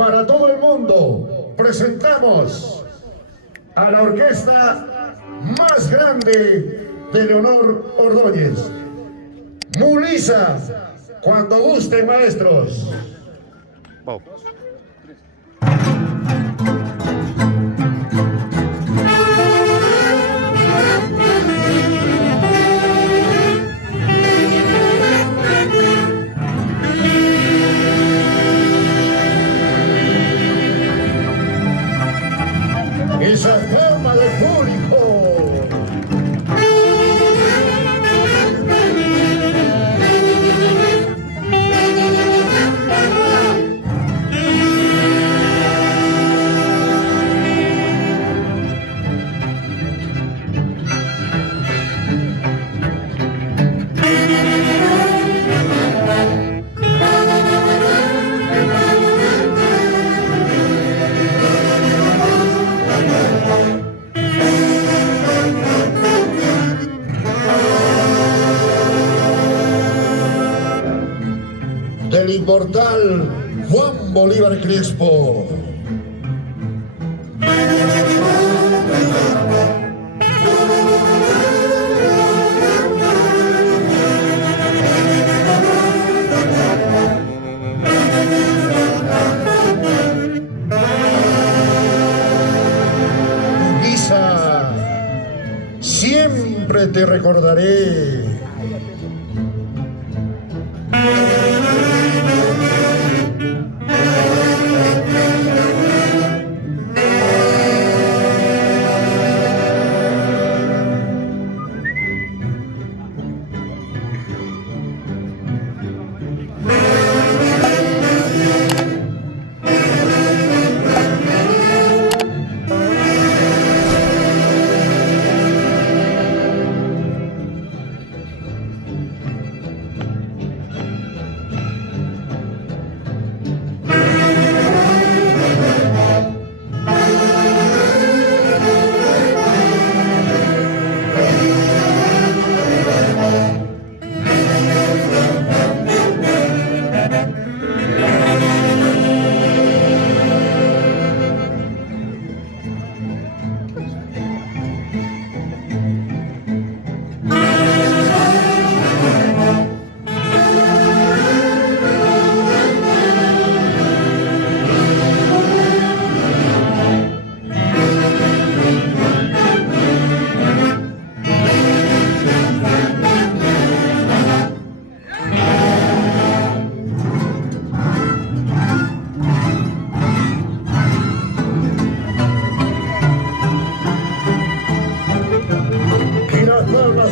para todo el mundo, presentamos a la orquesta más grande de Leonor Ordóñez. Mulisa, cuando gusten, maestros. Wow. Esa fama del público. Del inmortal Juan Bolívar Crespo. Luisa, siempre te recordaré.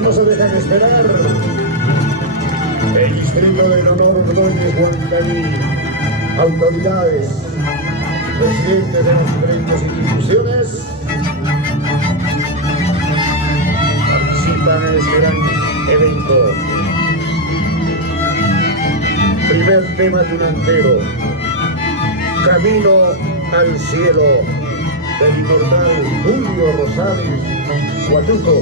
No se dejan esperar. El distrito de Leonor Ordóñez, Huancaní, autoridades, presidentes de las diferentes instituciones participan en este gran evento. Primer tema tunantero, Camino al Cielo, del inmortal Julio Rosales Huatuco.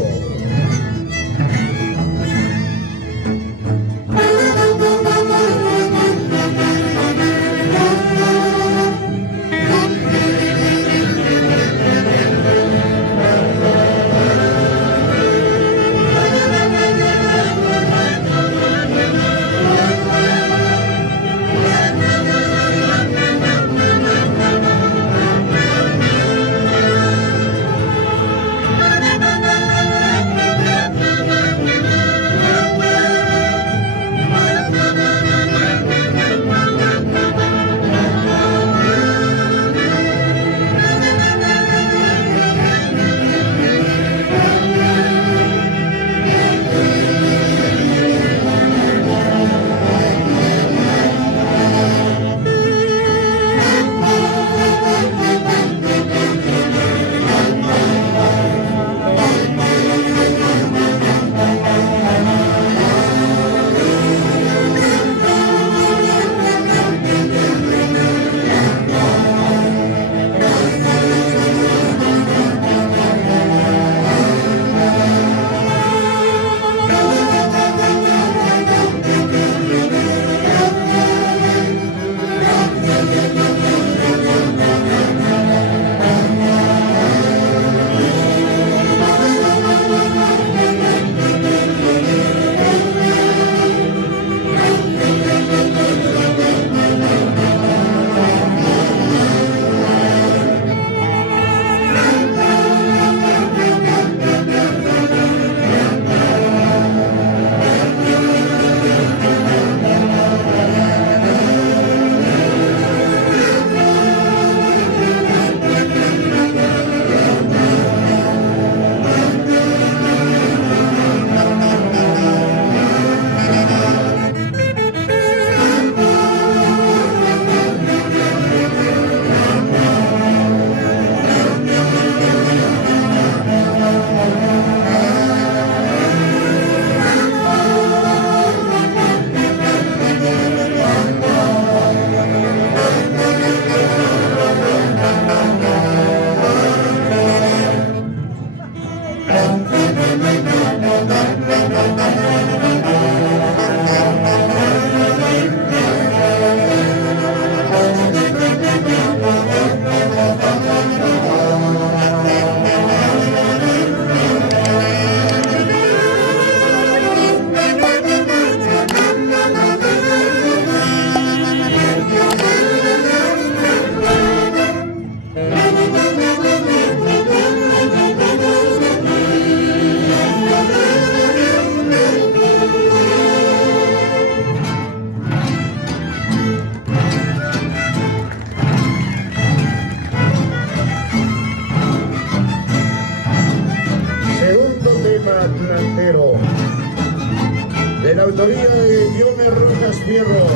autoría de Dione Rojas Fierro.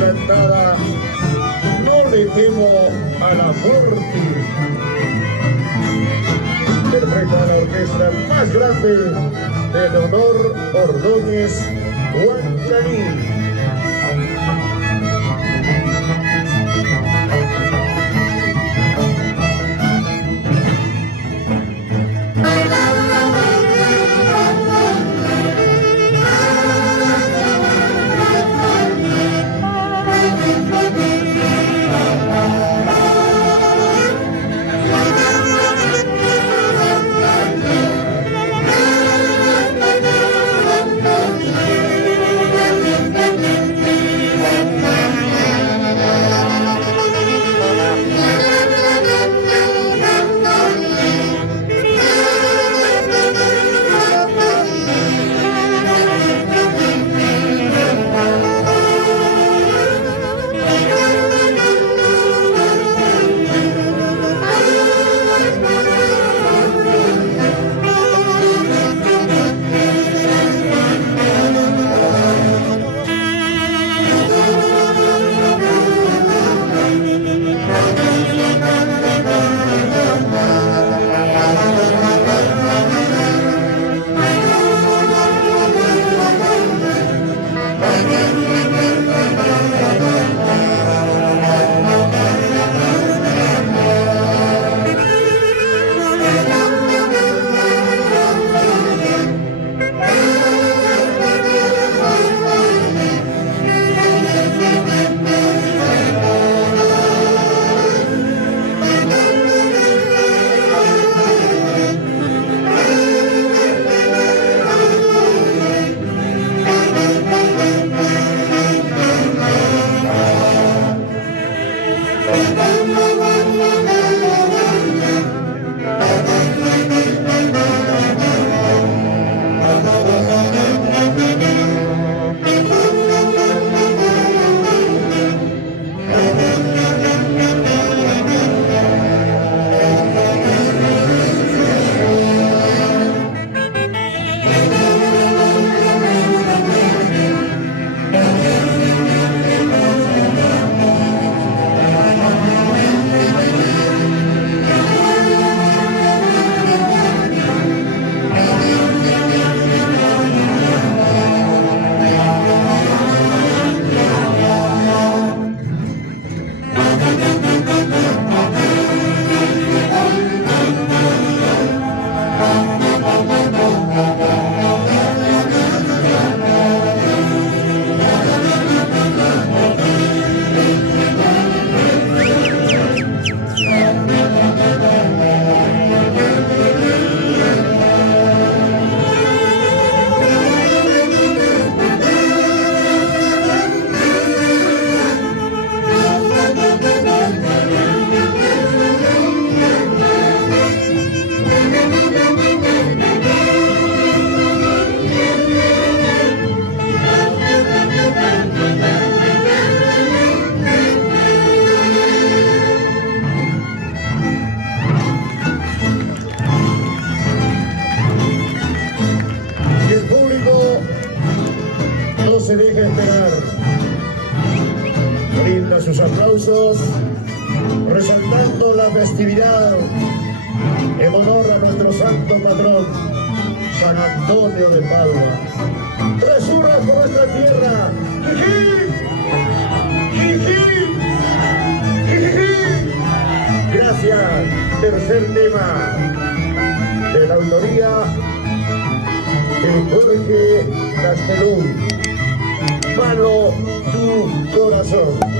Cantada No le temo a la muerte. Interpreta la orquesta más grande de Leonor Ordóñez Huancaní. Se deja esperar, brinda sus aplausos, resaltando la festividad en honor a nuestro santo patrón, San Antonio de Padua. Resurra por nuestra tierra, ¡Jijí! ¡Jijí! ¡Jijí! Gracias. Tercer tema de la autoría de Jorge Castellón. Mano tu corazón.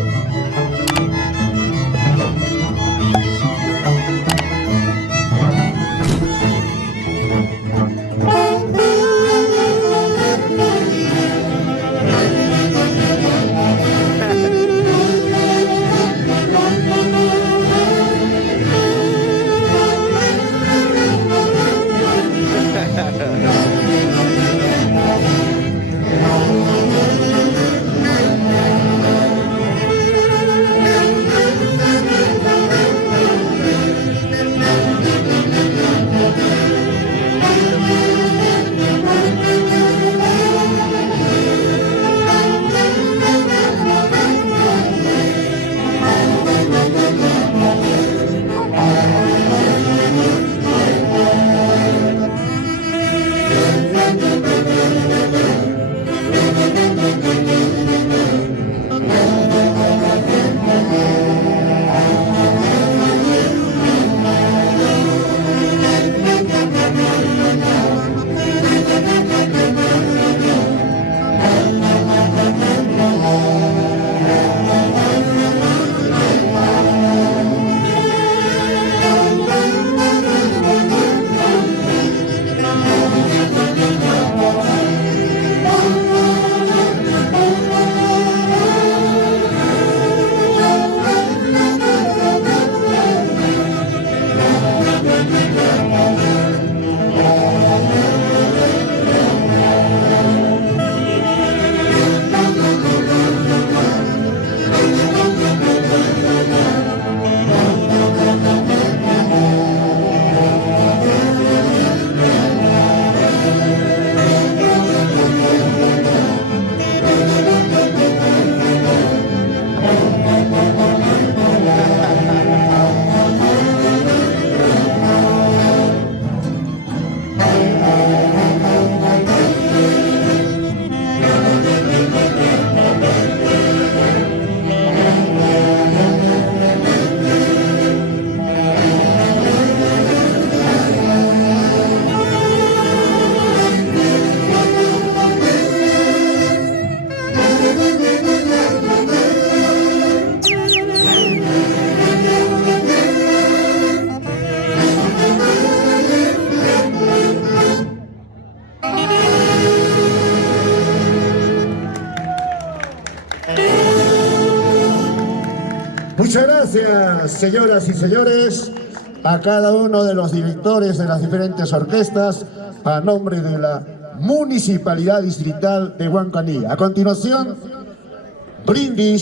Muchas gracias, señoras y señores, a cada uno de los directores de las diferentes orquestas, a nombre de la Municipalidad Distrital de Huancaní. A continuación, brindis